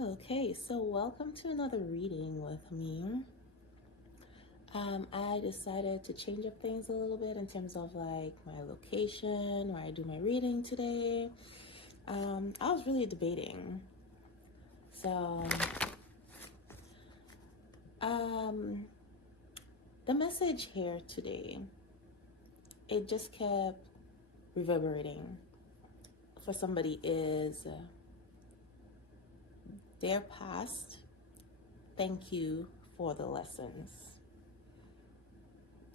Okay, so welcome to another reading with me. I decided to change up things a little bit in terms of like my location where I do my reading today. I was really debating. So, um, the message here today, it just kept reverberating for somebody is their past. Thank you for the lessons.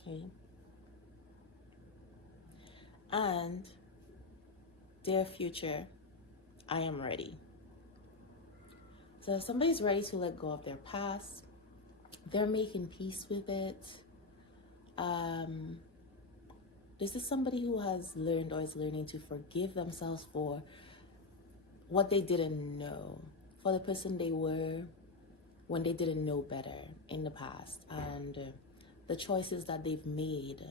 Okay. And their future, I am ready. So if somebody's ready to let go of their past, they're making peace with it. This is somebody who has learned or is learning to forgive themselves for what they didn't know, for the person they were when they didn't know better in the past, and the choices that they've made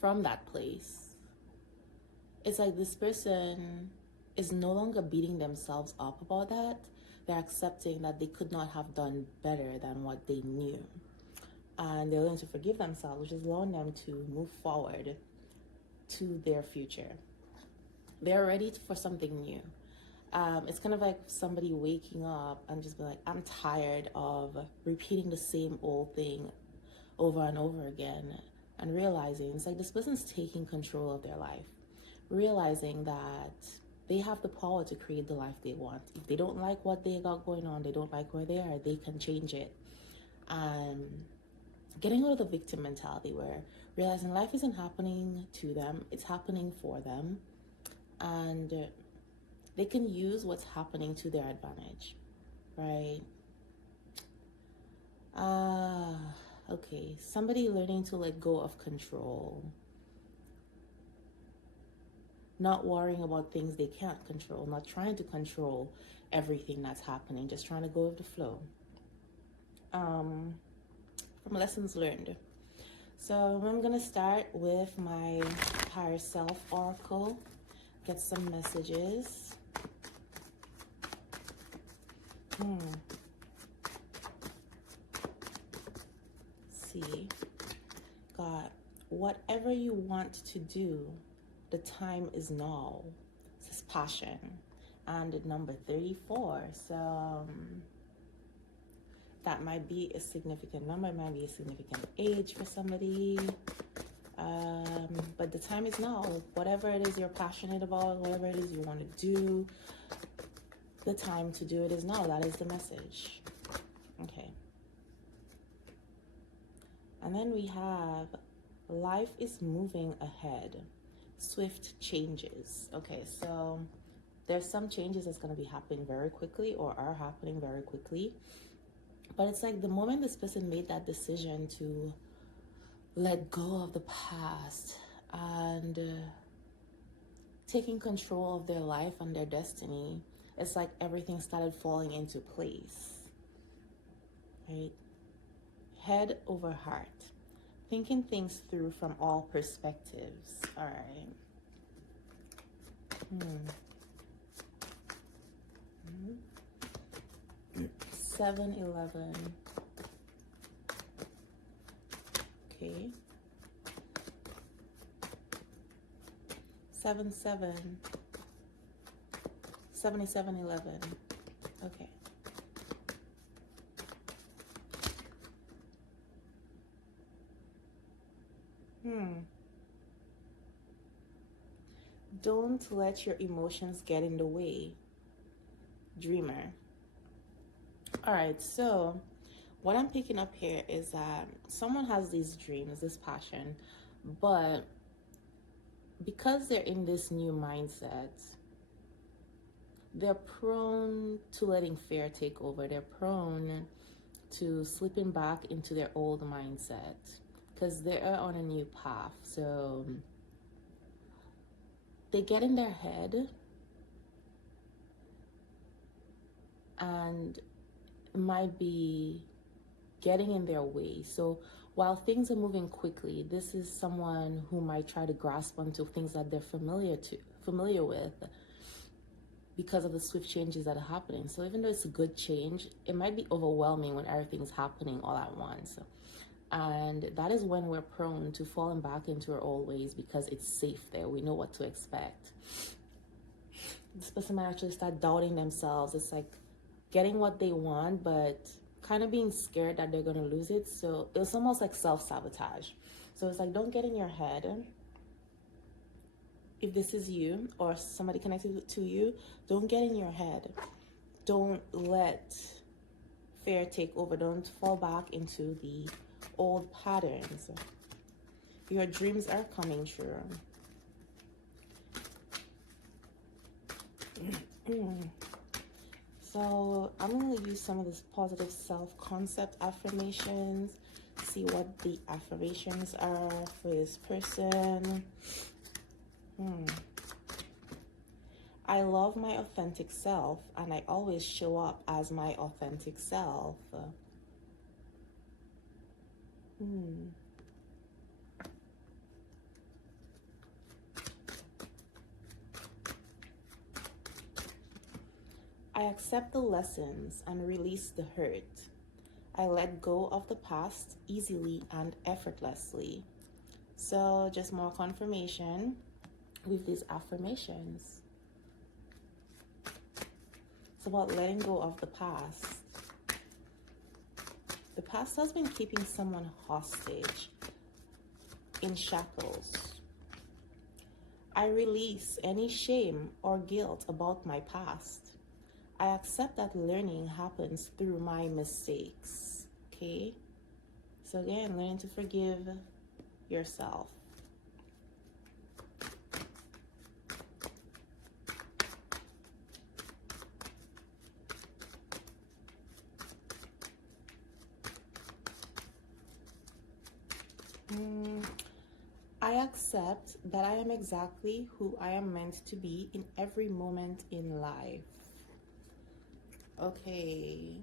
from that place. It's like this person is no longer beating themselves up about that. They're accepting that they could not have done better than what they knew. And they're learning to forgive themselves, which is allowing them to move forward to their future. They're ready for something new. It's kind of like somebody waking up and just be like, I'm tired of repeating the same old thing over and over again, and realizing it's like this person's taking control of their life, realizing that they have the power to create the life they want. If they don't like what they got going on, they don't like where they are, they can change it. Getting out of the victim mentality where realizing life isn't happening to them, it's happening for them. And they can use what's happening to their advantage, right? Okay, somebody learning to let go of control. Not worrying about things they can't control, not trying to control everything that's happening, just trying to go with the flow. From lessons learned. So I'm gonna start with my higher self oracle, get some messages. See, got whatever you want to do, the time is now. This is passion. And number 34. So that might be a significant number, it might be a significant age for somebody. But the time is now. Whatever it is you're passionate about, whatever it is you want to do, the time to do it is now. That is the message. Okay. And then we have life is moving ahead. Swift changes. Okay, so there's some changes that's going to be happening very quickly or are happening very quickly. But it's like the moment this person made that decision to let go of the past and taking control of their life and their destiny, it's like everything started falling into place, right? Head over heart, thinking things through from all perspectives. All right. 7-11. Okay. 7-7. 77-11. Okay. Don't let your emotions get in the way. Dreamer. All right, so what I'm picking up here is that someone has these dreams, this passion, but because they're in this new mindset, they're prone to letting fear take over. They're prone to slipping back into their old mindset because they're on a new path. So they get in their head and might be getting in their way. So while things are moving quickly, this is someone who might try to grasp onto things that they're familiar with. because of the swift changes that are happening. So even though it's a good change, it might be overwhelming when everything's happening all at once. And that is when we're prone to falling back into our old ways because it's safe there. We know what to expect. This person might actually start doubting themselves. It's like getting what they want, but kind of being scared that they're going to lose it. So it's almost like self-sabotage. So it's like, don't get in your head. If this is you or somebody connected to you, don't get in your head. Don't let fear take over. Don't fall back into the old patterns. Your dreams are coming true. So I'm going to use some of this positive self-concept affirmations. See what the affirmations are for this person. I love my authentic self, and I always show up as my authentic self. I accept the lessons and release the hurt. I let go of the past easily and effortlessly. So just more confirmation with these affirmations. It's about letting go of the past. The past has been keeping someone hostage, in shackles. I release any shame or guilt about my past. I accept that learning happens through my mistakes. Okay? So again, learning to forgive yourself. I accept that I am exactly who I am meant to be in every moment in life. Okay,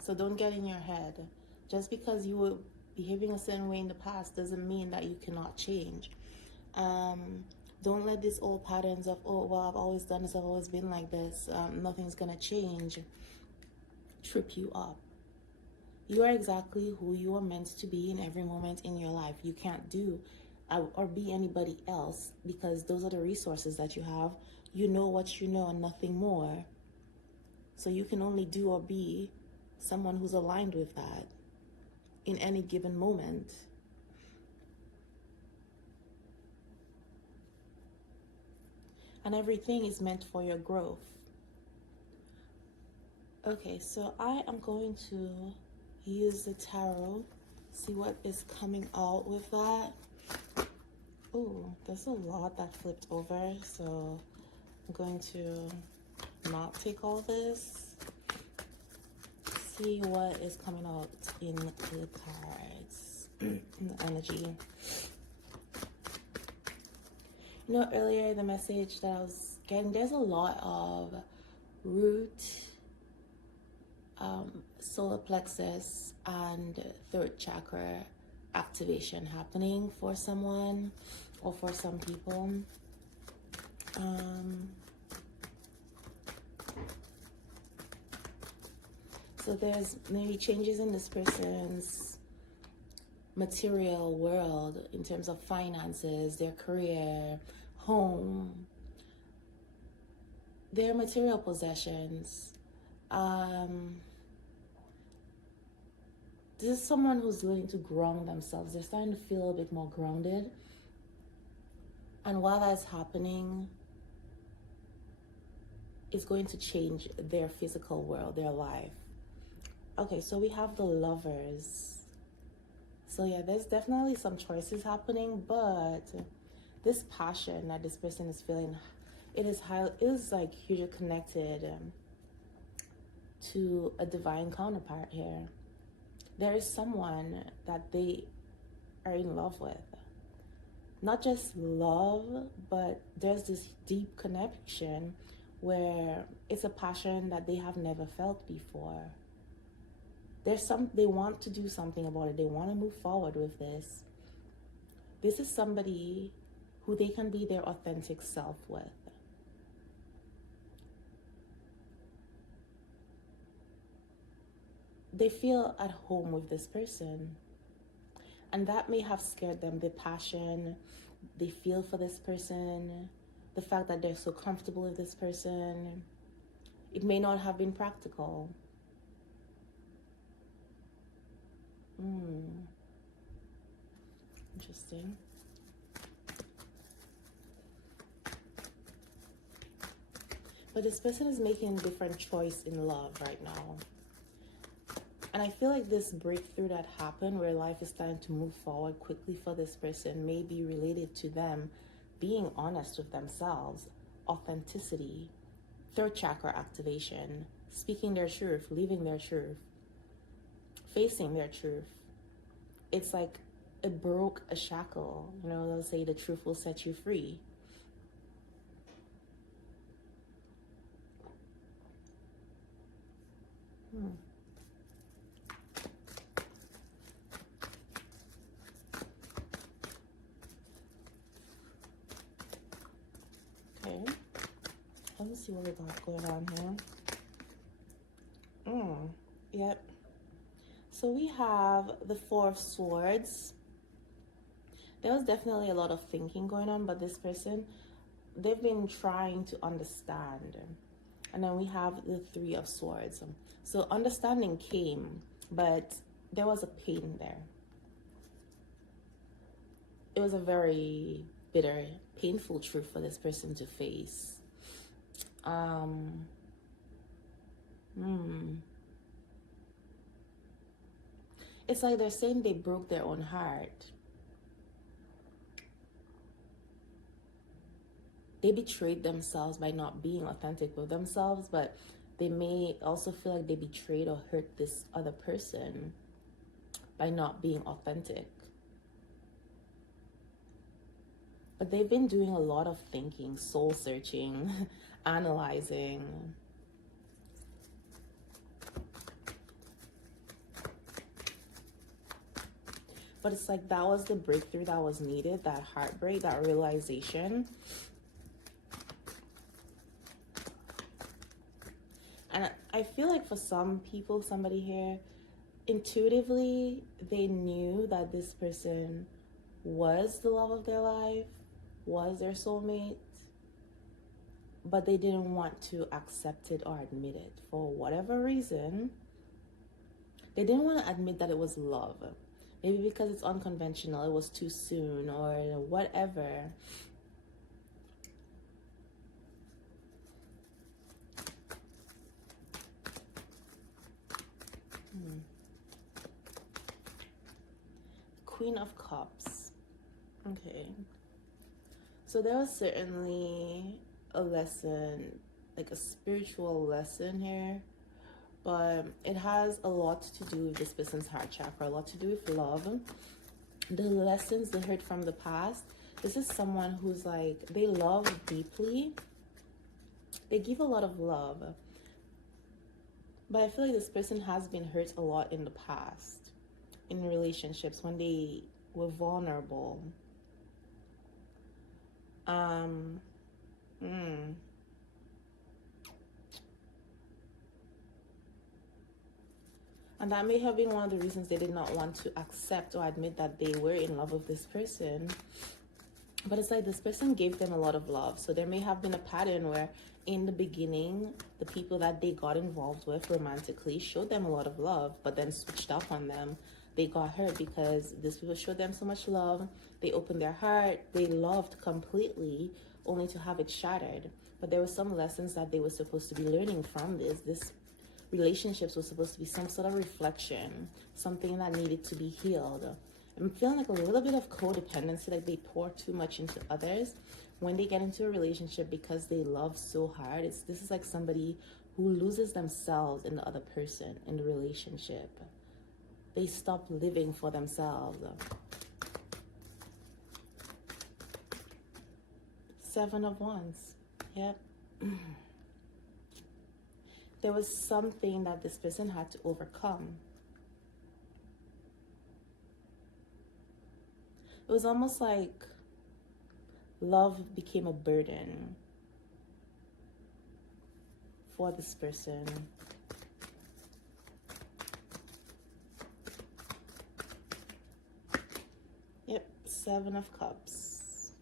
so don't get in your head. Just because you were behaving a certain way in the past doesn't mean that you cannot change. Don't let these old patterns of, oh, well, I've always done this, I've always been like this, nothing's gonna change, trip you up. You are exactly who you are meant to be in every moment in your life. You can't do or be anybody else because those are the resources that you have. You know what you know and nothing more. So you can only do or be someone who's aligned with that in any given moment. And everything is meant for your growth. Okay, so I am going to use the tarot, see what is coming out with that. Oh, there's a lot that flipped over, so I'm going to not take all this. See what is coming out in the cards, in the energy. You know, earlier the message that I was getting, there's a lot of root, solar plexus, and third chakra activation happening for someone or for some people. So there's maybe changes in this person's material world in terms of finances, their career, home, their material possessions. This is someone who's willing to ground themselves. They're starting to feel a bit more grounded. And while that's happening, it's going to change their physical world, their life. Okay, so we have the Lovers. So yeah, there's definitely some choices happening, but this passion that this person is feeling, it is like hugely connected to a divine counterpart here. There is someone that they are in love with. Not just love, but there's this deep connection where it's a passion that they have never felt before. They want to do something about it. They want to move forward with this. This is somebody who they can be their authentic self with. they feel at home with this person. And that may have scared them, the passion they feel for this person, the fact that they're so comfortable with this person. It may not have been practical. Interesting. But this person is making a different choice in love right now. And I feel like this breakthrough that happened where life is starting to move forward quickly for this person may be related to them being honest with themselves, authenticity, third chakra activation, speaking their truth, living their truth, facing their truth. It's like it broke a shackle. You know, they'll say the truth will set you free. Okay. Let me see what we got going on here. Yep. So we have the Four of Swords. There was definitely a lot of thinking going on, but this person, they've been trying to understand. And then we have the Three of Swords. So understanding came, but there was a pain there. It was a very bitter, painful truth for this person to face. It's like they're saying they broke their own heart. They betrayed themselves by not being authentic with themselves, but they may also feel like they betrayed or hurt this other person by not being authentic. But they've been doing a lot of thinking, soul searching, analyzing. But it's like that was the breakthrough that was needed, that heartbreak, that realization. And I feel like for some people, somebody here, intuitively, they knew that this person was the love of their life, was their soulmate, but they didn't want to accept it or admit it for whatever reason. They didn't want to admit that it was love. Maybe because it's unconventional, it was too soon, or whatever. Queen of Cups. Okay. So there was certainly a lesson, like a spiritual lesson here, but it has a lot to do with this person's heart chakra, a lot to do with love. The lessons they heard from the past. This is someone who's like, they love deeply. They give a lot of love. But I feel like this person has been hurt a lot in the past, in relationships, when they were vulnerable. And that may have been one of the reasons they did not want to accept or admit that they were in love with this person. But it's like this person gave them a lot of love. So there may have been a pattern where in the beginning, the people that they got involved with romantically showed them a lot of love, but then switched up on them. They got hurt because these people showed them so much love. They opened their heart. They loved completely, only to have it shattered. But there were some lessons that they were supposed to be learning from this. This relationships was supposed to be some sort of reflection, something that needed to be healed. I'm feeling like a little bit of codependency, like they pour too much into others when they get into a relationship because they love so hard. This is like somebody who loses themselves in the other person in the relationship. They stop living for themselves. 7 of Wands. Yep. There was something that this person had to overcome. It was almost like love became a burden for this person. Seven of Cups.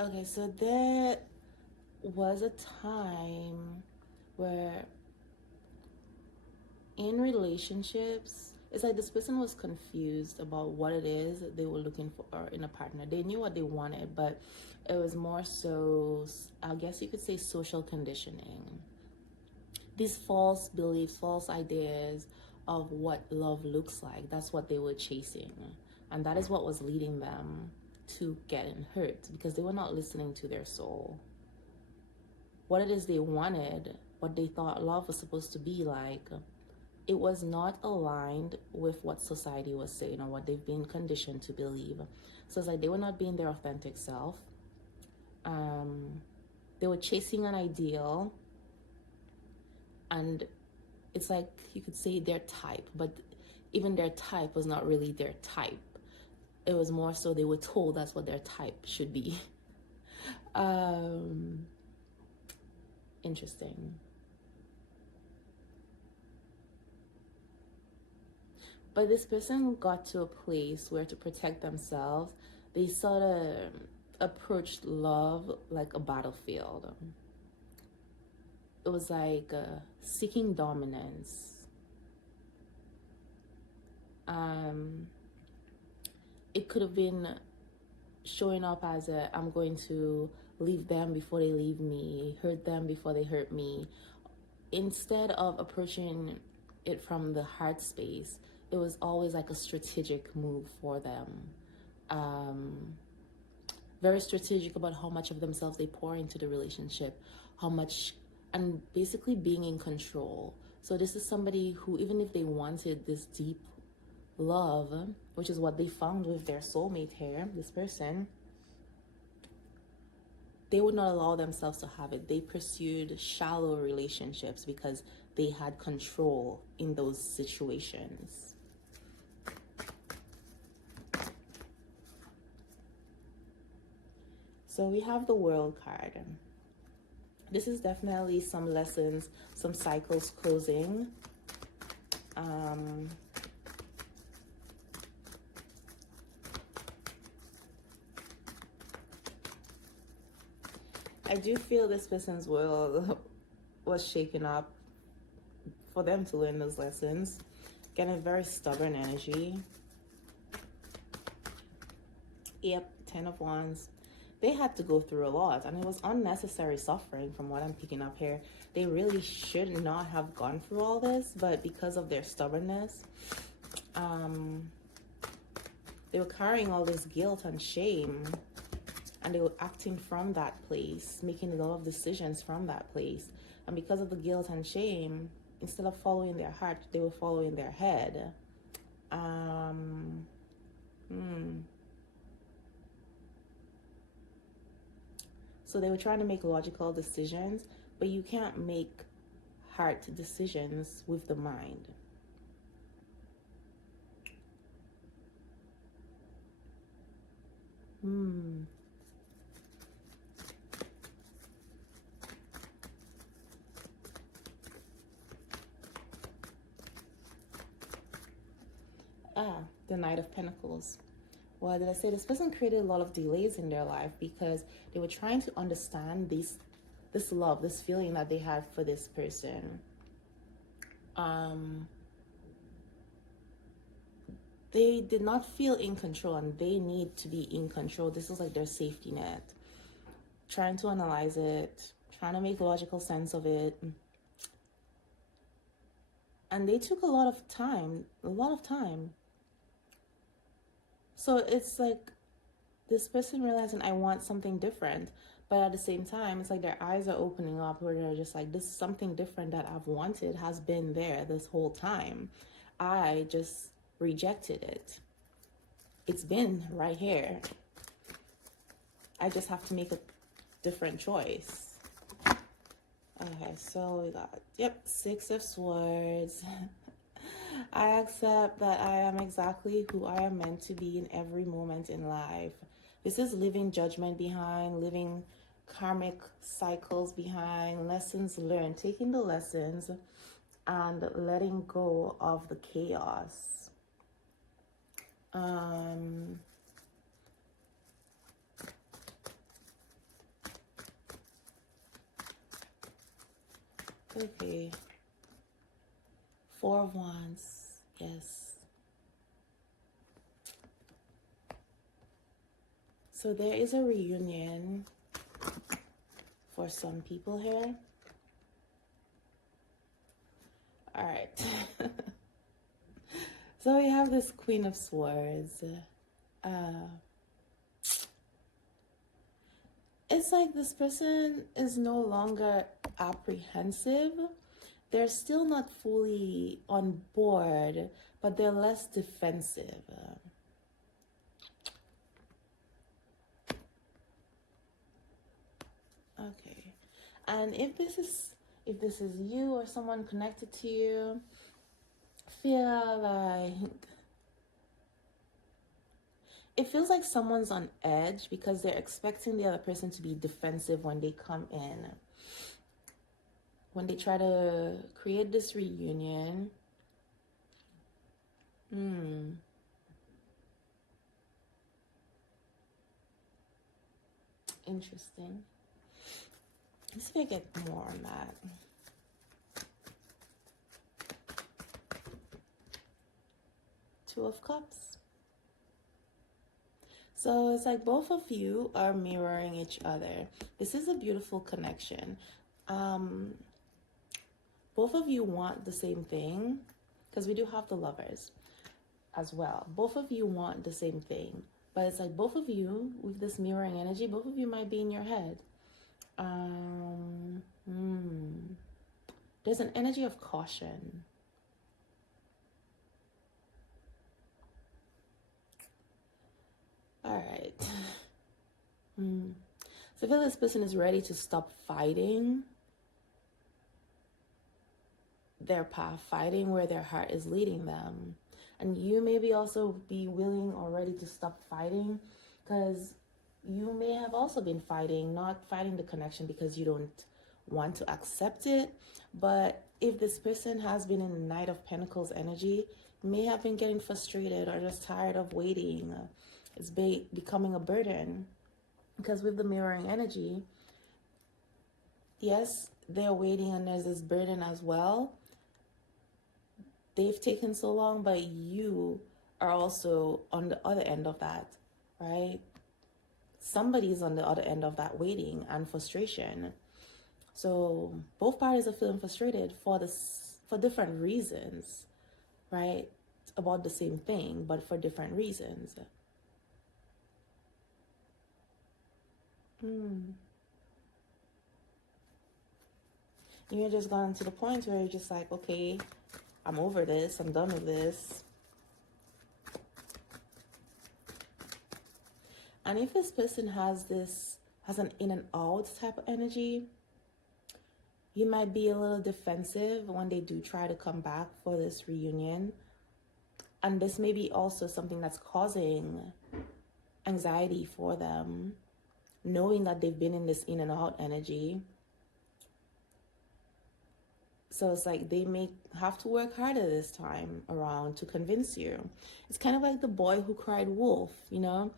Okay, so there was a time where in relationships, it's like this person was confused about what it is they were looking for in a partner. They knew what they wanted, but it was more so, I guess you could say, social conditioning. These false beliefs, false ideas of what love looks like, that's what they were chasing. And that is what was leading them to getting hurt, because they were not listening to their soul. What it is they wanted, what they thought love was supposed to be like, it was not aligned with what society was saying or what they've been conditioned to believe. So it's like they were not being their authentic self. They were chasing an ideal, and it's like you could say their type, but even their type was not really their type. It was more so they were told that's what their type should be. Interesting. But this person got to a place where, to protect themselves, they sort of approached love like a battlefield. It was like seeking dominance. It could have been showing up as I'm going to leave them before they leave me, hurt them before they hurt me. Instead of approaching it from the heart space, it was always like a strategic move for them. Very strategic about how much of themselves they pour into the relationship, how much, and basically being in control. So this is somebody who, even if they wanted this deep love, which is what they found with their soulmate here, this person, they would not allow themselves to have it. They pursued shallow relationships because they had control in those situations. So we have the World card. This is definitely some lessons, some cycles closing. I do feel this person's world was shaken up for them to learn those lessons. Getting a very stubborn energy. Yep, 10 of Wands. They had to go through a lot, and it was unnecessary suffering from what I'm picking up here. They really should not have gone through all this, but because of their stubbornness, they were carrying all this guilt and shame, and they were acting from that place, making a lot of decisions from that place. And because of the guilt and shame, instead of following their heart, they were following their head. So they were trying to make logical decisions, but you can't make heart decisions with the mind. The Knight of Pentacles. Why did I say this person created a lot of delays in their life because they were trying to understand this love, this feeling that they had for this person. They did not feel in control, and they need to be in control. This is like their safety net. Trying to analyze it, trying to make logical sense of it. And they took a lot of time. So it's like this person realizing, I want something different. But at the same time, it's like their eyes are opening up, where they're just like, this is something different that I've wanted, has been there this whole time. I just rejected it. It's been right here. I just have to make a different choice. Okay, so we got, 6 of Swords. I accept that I am exactly who I am meant to be in every moment in life. This is leaving judgment behind, leaving karmic cycles behind, lessons learned, taking the lessons and letting go of the chaos. Okay. Four of Wands. Yes. So there is a reunion for some people here. All right. So we have this Queen of Swords. It's like this person is no longer apprehensive. They're still not fully on board, but they're less defensive. Okay. And if this is you or someone connected to you, feel like it feels like someone's on edge because they're expecting the other person to be defensive when they come in. When they try to create this reunion. Interesting. Let's see if I get more on that. Two of Cups. So it's like both of you are mirroring each other. This is a beautiful connection. Both of you want the same thing, because we do have the Lovers as well. Both of you want the same thing, but it's like both of you with this mirroring energy, both of you might be in your head. There's an energy of caution. All right. So I feel this person is ready to stop fighting their path, fighting where their heart is leading them. And you maybe also be willing or ready to stop fighting, because you may have also been fighting, not fighting the connection because you don't want to accept it. But if this person has been in the Knight of Pentacles energy, may have been getting frustrated or just tired of waiting. It's becoming a burden, because with the mirroring energy, yes, they're waiting and there's this burden as well. They've taken so long, but you are also on the other end of that, right? Somebody's on the other end of that waiting and frustration. So both parties are feeling frustrated for different reasons, right? About the same thing, but for different reasons. You're just gotten to the point where you're just like, okay, I'm over this, I'm done with this. And if this person has an in and out type of energy, you might be a little defensive when they do try to come back for this reunion. And this may be also something that's causing anxiety for them, knowing that they've been in this in and out energy. So it's like they may have to work harder this time around to convince you. It's kind of like the boy who cried wolf, you know?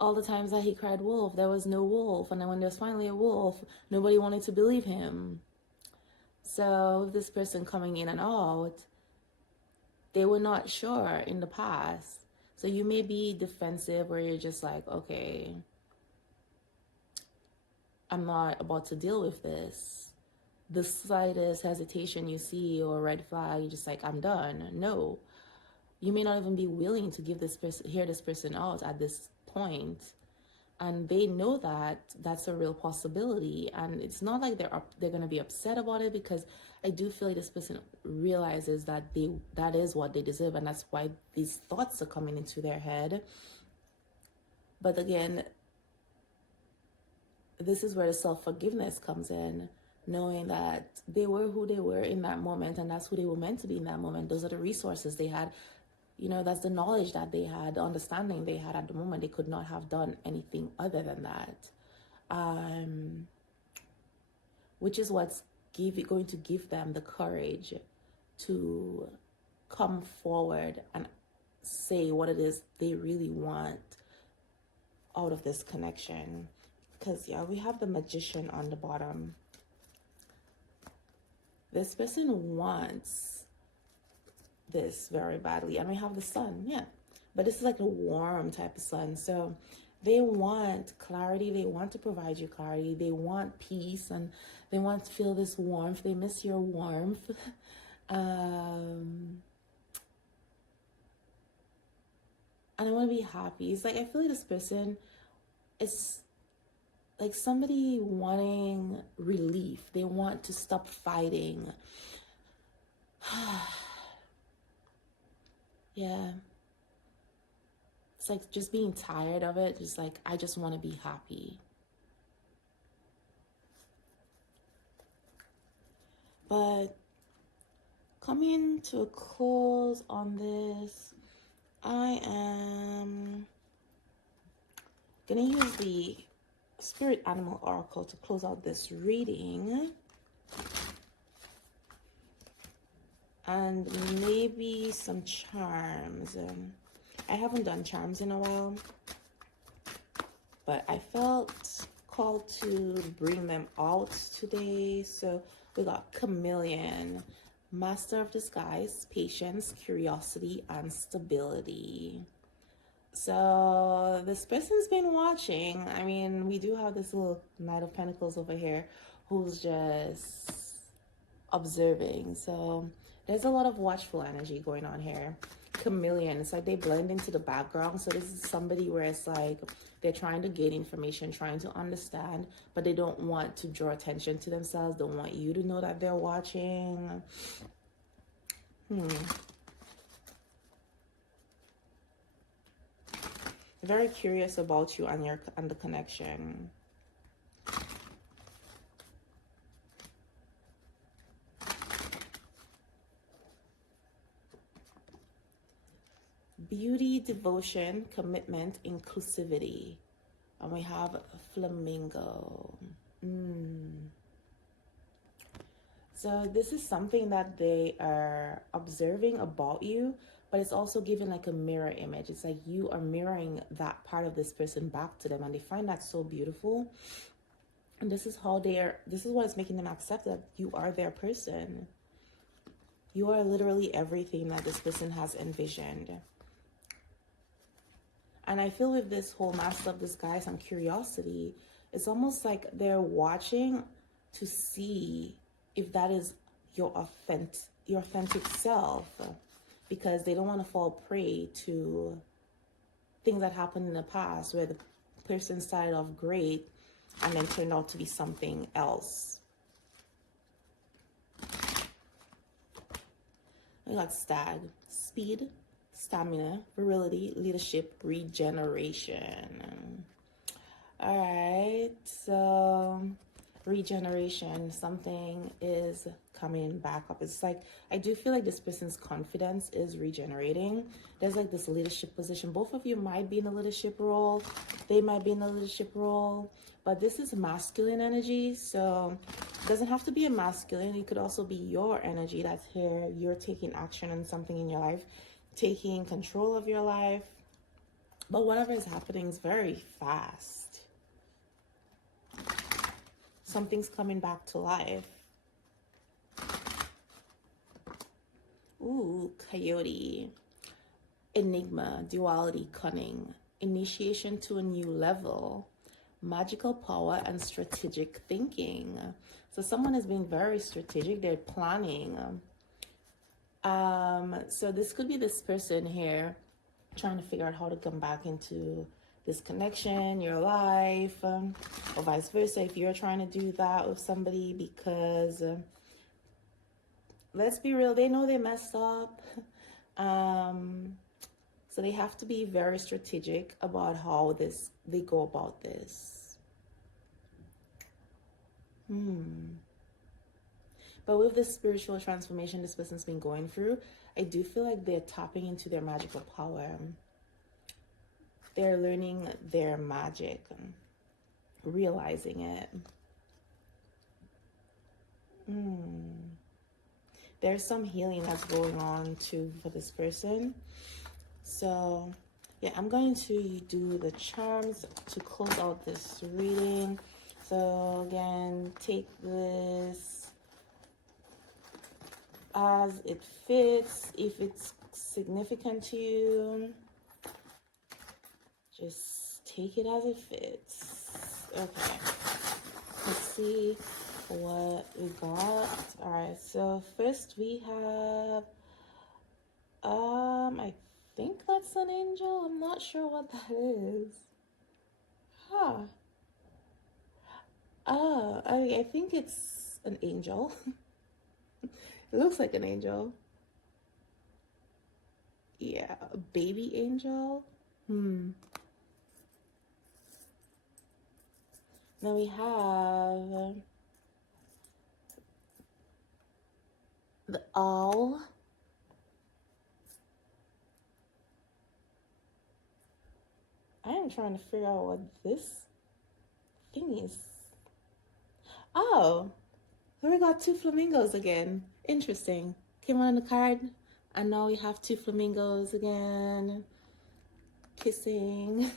All the times that he cried wolf, there was no wolf. And then when there was finally a wolf, nobody wanted to believe him. So this person coming in and out, they were not sure in the past. So you may be defensive where you're just like, okay, I'm not about to deal with this. The slightest hesitation you see or red flag, you're just like, I'm done. No, you may not even be willing to hear this person out at this point. And they know that that's a real possibility. And it's not like they're going to be upset about it, because I do feel like this person realizes that that is what they deserve. And that's why these thoughts are coming into their head. But again, this is where the self-forgiveness comes in. Knowing that they were who they were in that moment, and that's who they were meant to be in that moment. Those are the resources they had. You know, that's the knowledge that they had, the understanding they had at the moment. They could not have done anything other than that. Which is what's going to give them the courage to come forward and say what it is they really want out of this connection. Because, yeah, we have the Magician on the bottom. This person wants this very badly. And we have the Sun, yeah. But this is like a warm type of Sun. So they want clarity. They want to provide you clarity. They want peace, and they want to feel this warmth. They miss your warmth. And I want to be happy. It's like, I feel like this person is like somebody wanting relief. They want to stop fighting. Yeah. It's like just being tired of it. Just like, I just want to be happy. But coming to a close on this, I am going to use the Spirit Animal Oracle to close out this reading. And maybe some charms. I haven't done charms in a while, but I felt called to bring them out today. So we got Chameleon, Master of Disguise, Patience, Curiosity, and Stability. So this person's been watching. I mean, we do have this little Knight of Pentacles over here who's just observing. So there's a lot of watchful energy going on here. Chameleon, it's like they blend into the background. So this is somebody where it's like they're trying to gain information, trying to understand, but they don't want to draw attention to themselves. Don't want you to know that they're watching. Very curious about you and the connection. Beauty, devotion, commitment, inclusivity. And we have Flamingo. So this is something that they are observing about you, but it's also giving like a mirror image. It's like you are mirroring that part of this person back to them, and they find that so beautiful. And this is how this is what is making them accept that you are their person. You are literally everything that this person has envisioned. And I feel with this whole Master of Disguise and Curiosity, it's almost like they're watching to see if that is your authentic self, because they don't want to fall prey to things that happened in the past where the person started off great and then turned out to be something else. We got Stag, speed, stamina, virility, leadership, regeneration. All right, so regeneration, something is coming back up. It's like, I do feel like this person's confidence is regenerating. There's like this leadership position. Both of you might be in a leadership role. They might be in a leadership role, but this is masculine energy. So it doesn't have to be a masculine. It could also be your energy that's here. You're taking action on something in your life, taking control of your life. But whatever is happening is very fast. Something's coming back to life. Ooh, Coyote. Enigma, duality, cunning, initiation to a new level, magical power, and strategic thinking. So someone is being very strategic. They're planning. So this could be this person here trying to figure out how to come back into this connection, your life, or vice versa if you're trying to do that with somebody, because let's be real, they know they messed up. So they have to be very strategic about how they go about this. But with this spiritual transformation this person's been going through, I do feel like they're tapping into their magical power. They're learning their magic, realizing it. There's some healing that's going on too for this person. So yeah, I'm going to do the charms to close out this reading. So again, take this as it fits. If it's significant to you, just take it as it fits. Okay, let's see what we got. All right, so first we have I think that's an angel. I'm not sure what that is. Huh. I think it's an angel. It looks like an angel. Yeah, a baby angel. Then we have the owl. I am trying to figure out what this thing is. Oh, here we got two flamingos again. Interesting. Came on the card. And now we have two flamingos again. Kissing.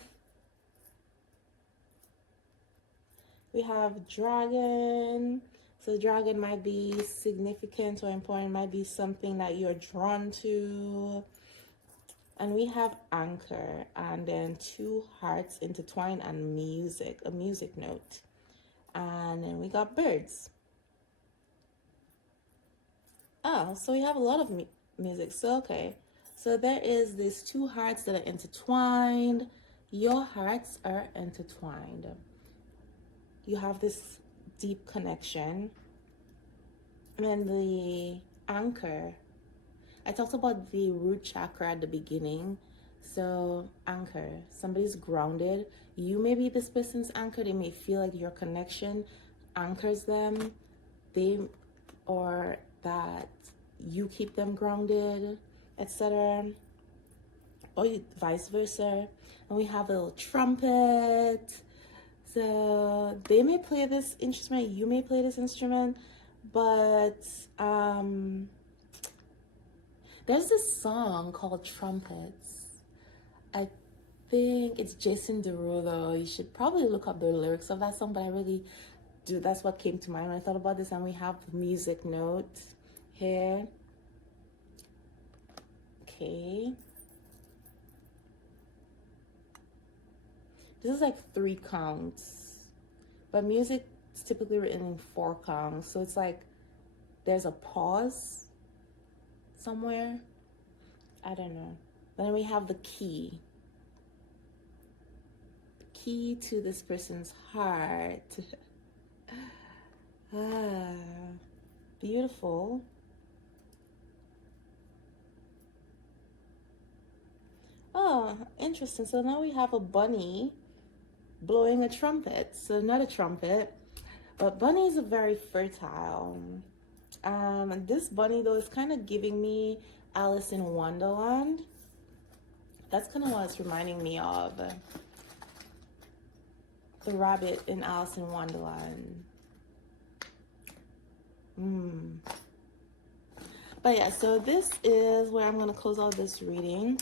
We have dragon. So dragon might be significant or important, might be something that you're drawn to. And we have anchor, and then two hearts intertwined, and music, a music note. And then we got birds. Oh, so we have a lot of music. So okay, so there is these two hearts that are intertwined. Your hearts are intertwined. You have this deep connection. And then the anchor, I talked about the root chakra at the beginning. So anchor, somebody's grounded. You may be this person's anchor. They may feel like your connection anchors them. Or that you keep them grounded, etc. Or vice versa. And we have a little trumpet. So they may play this instrument. You may play this instrument. But there's this song called Trumpets. I think it's Jason Derulo. You should probably look up the lyrics of that song, but I really do. That's what came to mind when I thought about this. And we have the music note here. Okay. This is like 3 counts. But music is typically written in 4 counts. So it's like there's a pause somewhere. I don't know. Then we have the key. The key to this person's heart. Beautiful. Oh, interesting. So now we have a bunny blowing a trumpet. So not a trumpet, but bunnies are very fertile. This bunny though is kind of giving me Alice in Wonderland. That's kind of what it's reminding me of. The rabbit in Alice in Wonderland. But yeah, so this is where I'm going to close out this reading.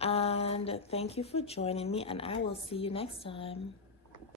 And thank you for joining me, and I will see you next time.